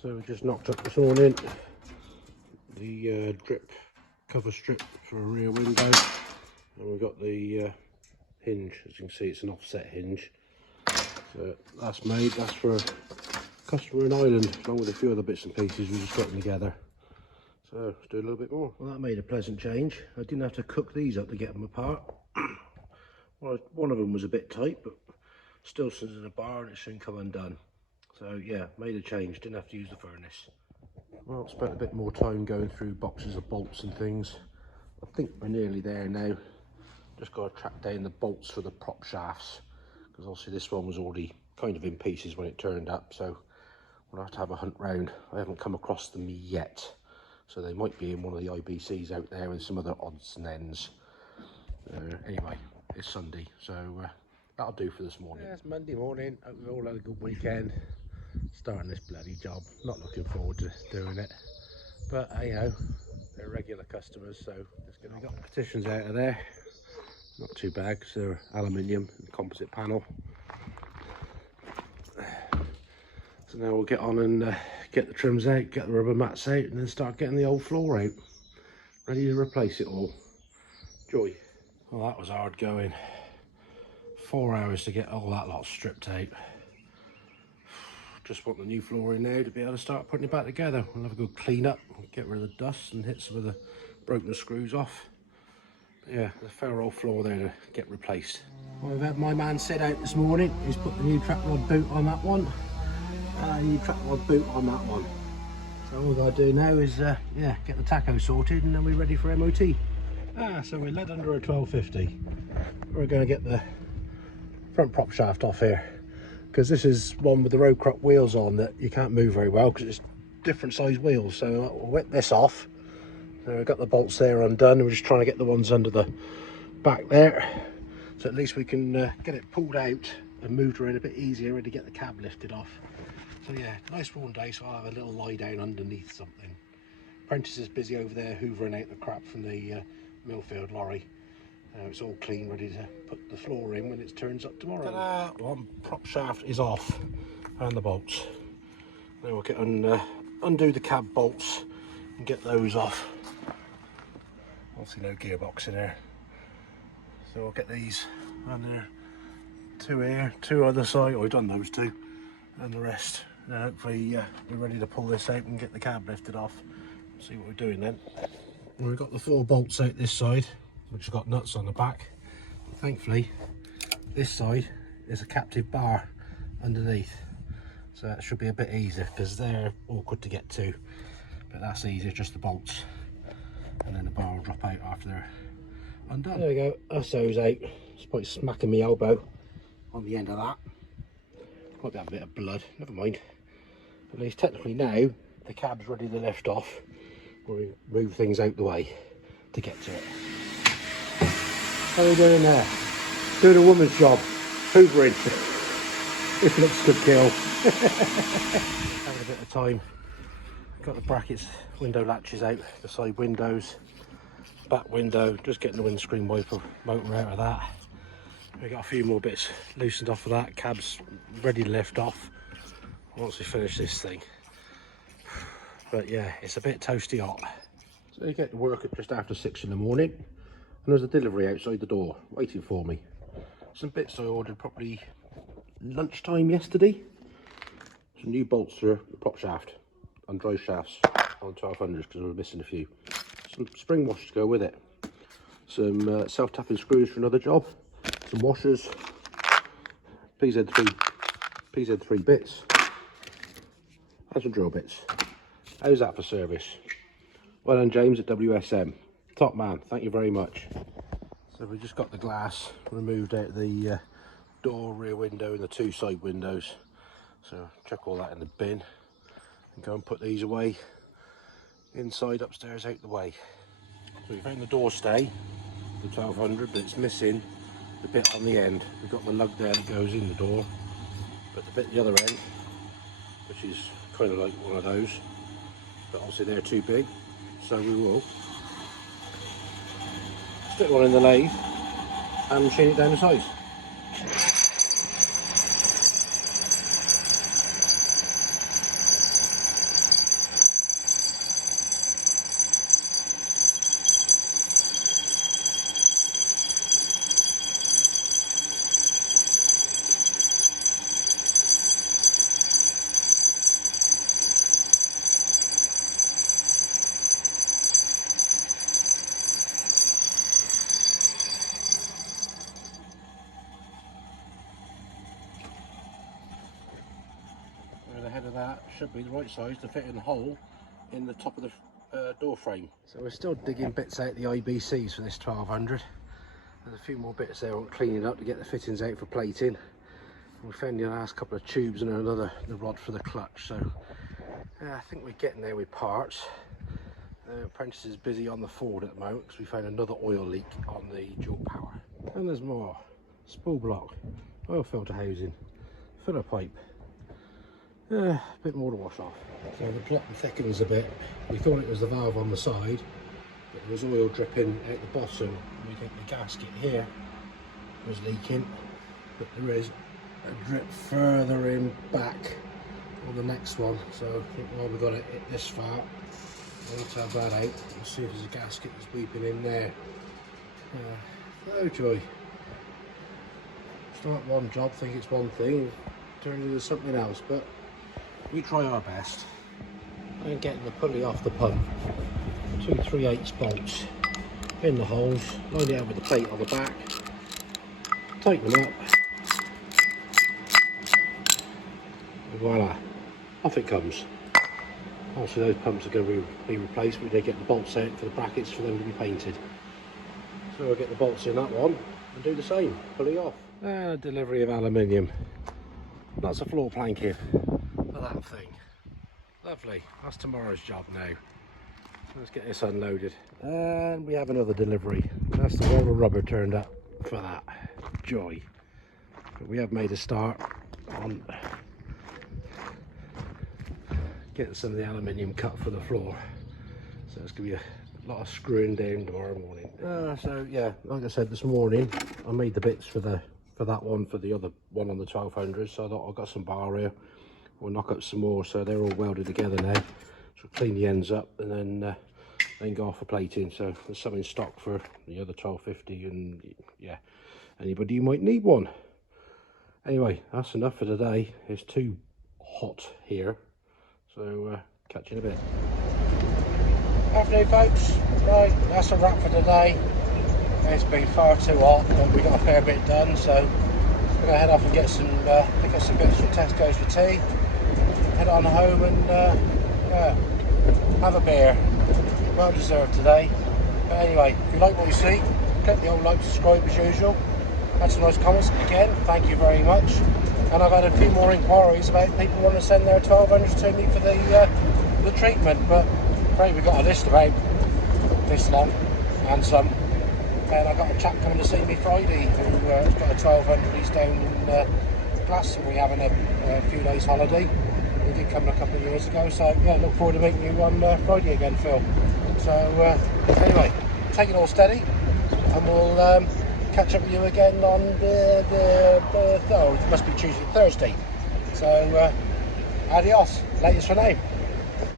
So we just knocked up this morning the drip cover strip for a rear window, and we've got the hinge. As you can see, it's an offset hinge. So that's made. That's for a customer in Ireland, along with a few other bits and pieces. We just got them together. So let's do a little bit more. Well, that made a pleasant change. I didn't have to cook these up to get them apart. Well, one of them was a bit tight, but still sits in a bar and it soon come undone. So yeah, made a change. Didn't have to use the furnace. Well, spent a bit more time going through boxes of bolts and things. I think we're nearly there now. Just got to track down the bolts for the prop shafts, because obviously this one was already kind of in pieces when it turned up, so we'll have to have a hunt round. I haven't come across them yet, so they might be in one of the IBCs out there and some other odds and ends. Anyway, it's Sunday, so that'll do for this morning. Yeah, it's Monday morning. Hope we've all had a good weekend. Starting this bloody job, not looking forward to doing it, but hey ho, they're regular customers, so it's gonna. We got petitions out of there, not too bad because they're aluminium and composite panel. So now we'll get on and get the trims out, get the rubber mats out, and then start getting the old floor out, ready to replace it all. Joy. Well, that was hard going. 4 hours to get all that lot stripped out. Just want the new floor in now to be able to start putting it back together. We'll have a good clean up, get rid of the dust and hit some of the broken screws off. But yeah, the ferro floor there to get replaced. Well, I've had my man set out this morning. He's put the new track rod boot on that one and a new track rod boot on that one. So all we've got to do now is yeah, get the tacho sorted and then we're ready for MOT. So we're led under a 1250. We're going to get the front prop shaft off here, because this is one with the road crop wheels on that you can't move very well because it's different size wheels. So we'll whip this off. So we've got the bolts there undone. We're just trying to get the ones under the back there, so at least we can get it pulled out and moved around a bit easier, ready to get the cab lifted off. So yeah, nice warm day, so I'll have a little lie down underneath something. Prentice is busy over there hoovering out the crap from the Millfield lorry. It's all clean, ready to put the floor in when it turns up tomorrow. One prop shaft is off and the bolts. Now we'll get undo the cab bolts and get those off. Obviously no gearbox in there. So we'll get these on there. Two here, two other side. Oh, we've done those two. And the rest. Then hopefully we're ready to pull this out and get the cab lifted off. See what we're doing then. Well, we've got the 4 bolts out this side, which have got nuts on the back. Thankfully, this side is a captive bar underneath, so that should be a bit easier because they're awkward to get to, but that's easier, just the bolts, and then the bar will drop out after they're undone. There we go, that's those out. It's probably smacking my elbow on the end of that. Might have a bit of blood, never mind. At least technically now the cab's ready to lift off. We'll move things out the way to get to it. How are we doing there? Doing a woman's job, hoovering. This looks good kill. Having a bit of time. Got the brackets, window latches out, the side windows, back window, just getting the windscreen wiper motor out of that. We've got a few more bits loosened off of that, cab's ready to lift off once we finish this thing. But yeah, it's a bit toasty hot. So you get to work at just after 6 in the morning, and there's a delivery outside the door waiting for me. Some bits I ordered probably lunchtime yesterday. Some new bolts for the prop shaft and drive shafts on 1200s because I was missing a few. Some spring washers to go with it. Some self-tapping screws for another job. Some washers. PZ3 bits. And some drill bits. How's that for service? Well done, James at WSM. Top man, thank you very much. So we just got the glass removed out of the door, rear window and the 2 side windows. So chuck all that in the bin and go and put these away inside upstairs out the way. So we found the door stay, the 1200, but it's missing the bit on the end. We've got the lug there that goes in the door, but the bit at the other end, which is kind of like one of those, but obviously they're too big, so we will stick one in the lathe and machine it down the sides. the head of that should be the right size to fit in the hole in the top of the door frame. So we're still digging bits out the IBCs for this 1200. There's a few more bits there on cleaning up to get the fittings out for plating. We found the last couple of tubes and the rod for the clutch. So I think we're getting there with parts. The apprentice is busy on the Ford at the moment because we found another oil leak on the dual power. And there's more. Spool block, oil filter housing, filler pipe. A bit more to wash off. So the plot thickens a bit. We thought it was the valve on the side, but there was oil dripping out the bottom. We think the gasket here was leaking, but there is a drip further in back on the next one. So I think while we've got it this far, we'll tap that out and see if there's a gasket that's weeping in there. Oh joy. Start one job, think it's one thing, turns into something else, but we try our best. And getting the pulley off the pump. 2 3/8 bolts in the holes, line it out with the plate on the back, tighten them up, and voila, off it comes. Obviously those pumps are going to be replaced. We need to get the bolts out for the brackets for them to be painted. So we'll get the bolts in that one and do the same, pulley off. And a delivery of aluminium. Lots of floor planking for that thing. Lovely, that's tomorrow's job now. So let's get this unloaded. And we have another delivery. That's the roll of rubber turned up for that. Joy. But we have made a start on getting some of the aluminium cut for the floor. So it's going to be a lot of screwing down tomorrow morning. So yeah, like I said this morning, I made the bits for that one, for the other one on the 1200. So I thought I've got some bar here. We'll knock up some more, so they're all welded together now. So clean the ends up and then go off for plating. So there's some in stock for the other 1250, and yeah, anybody who might need one. Anyway, that's enough for today. It's too hot here, so catch you in a bit. Afternoon folks, right, that's a wrap for today. It's been far too hot, but we got a fair bit done, so I'm gonna head off and get some pick up some bits from Tesco's for tea, head on home and yeah, have a beer. Well deserved today. But anyway, if you like what you see, click the old like, subscribe as usual. Had some nice comments again, thank you very much. And I've had a few more inquiries about people wanting to send their 1200s to me for the treatment, but afraid we've got a list about this long and some. And I've got a chap coming to see me Friday who's got a 1200. He's down in Glasgow. We're having a few days holiday. He did come a couple of years ago, so yeah, look forward to meeting you on Friday again, Phil. So anyway, take it all steady, and we'll catch up with you again on it must be Tuesday, Thursday. So adios, latest for now.